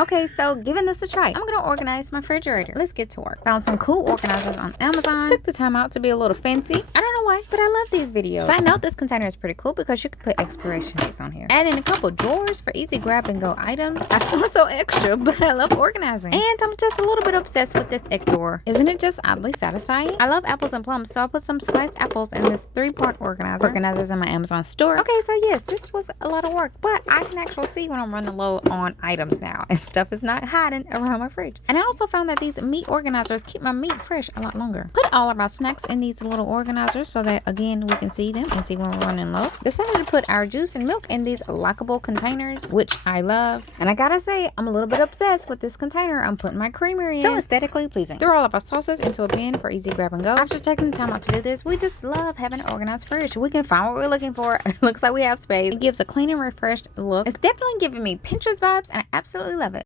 Okay, so giving this a try, I'm gonna organize my refrigerator. Let's get to work. Found some cool organizers on Amazon. Took the time out to be a little fancy. I don't know why, but I love these videos. So I know this container is pretty cool because you can put expiration dates on here. Add in a couple drawers for easy grab and go items. I feel so extra, but I love organizing. And I'm just a little bit obsessed with this egg drawer. Isn't it just oddly satisfying? I love apples and plums, so I put some sliced apples in this 3-part organizer. Organizers in my Amazon store. Okay, so yes, this was a lot of work, but I can actually see when I'm running low on items now, and stuff is not hiding around my fridge. And I also found that these meat organizers keep my meat fresh a lot longer. Put all of our snacks in these little organizers so that again we can see them and see when we're running low. Decided to put our juice and milk in these lockable containers, which I love. And I gotta say, I'm a little bit obsessed with this container I'm putting my creamery in. So aesthetically pleasing. Throw all of our sauces into a bin for easy grab and go. After taking the time out to do this, we just love having an organized fridge. We can find what we're looking for. It looks like we have space. It gives a clean and refreshed look. It's definitely giving me Pinterest vibes, and I absolutely love it.